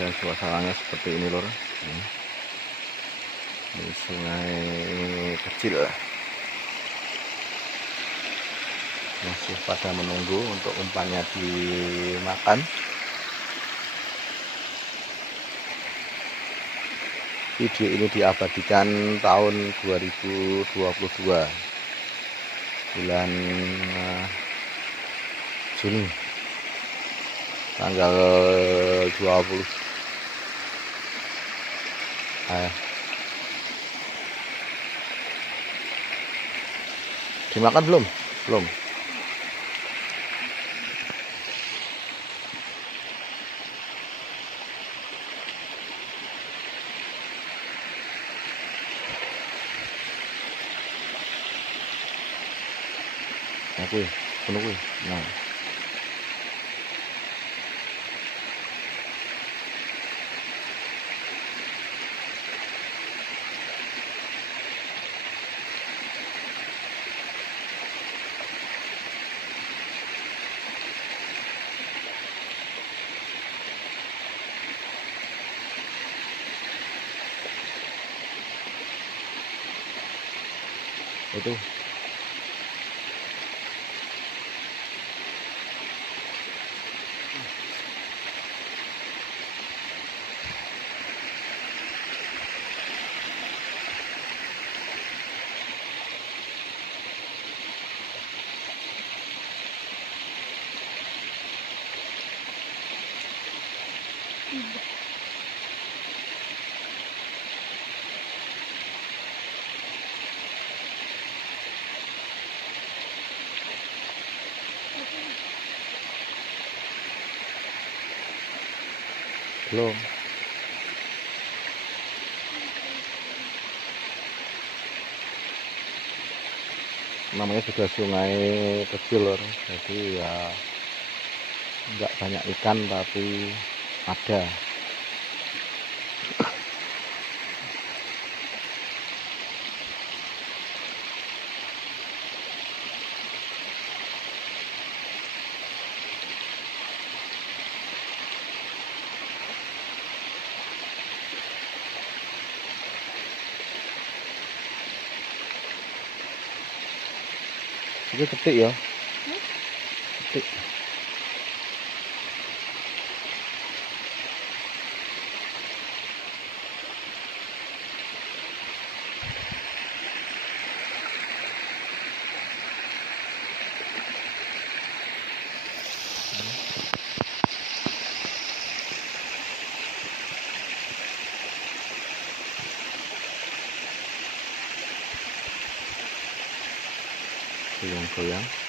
dan suasananya seperti ini lor. Ini sungai kecil masih pada menunggu untuk umpannya dimakan. Video ini diabadikan tahun 2022 bulan Juni tanggal 20. Dimakan belum? Belum. Aku penuh. Nah. Itu belum. Namanya juga sungai kecil lor, jadi ya nggak banyak ikan tapi ada. Itu petik ya. Petik. Goyang-goyang.